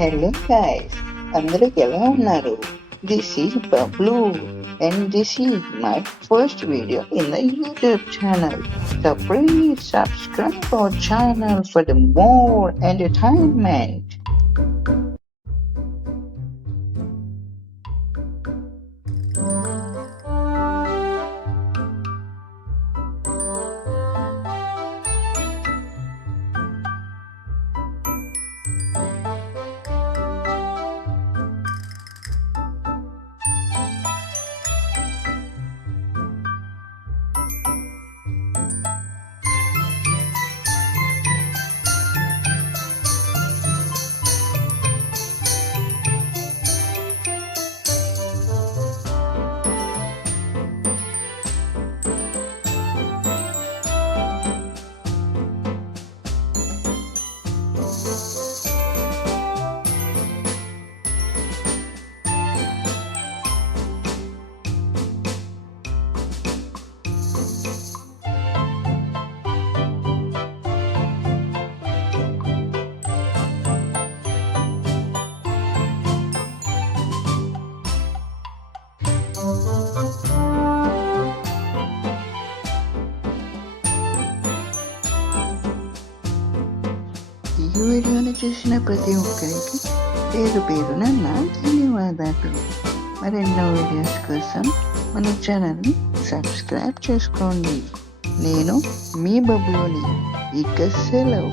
Hello guys, అందరికి ఎలా ఉన్నారు? This is Bablu and this is my first video in the YouTube channel. So please subscribe our channel for the more entertainment. ఈ వీడియోని చూసిన ప్రతి ఒక్కరికి పేరు పేరున నా ధన్యవాదాలు. మరెన్నో వీడియోస్ కోసం మన ఛానల్ని సబ్స్క్రైబ్ చేసుకోండి. నేను మీ బబ్లుని. ఇక సెలవు.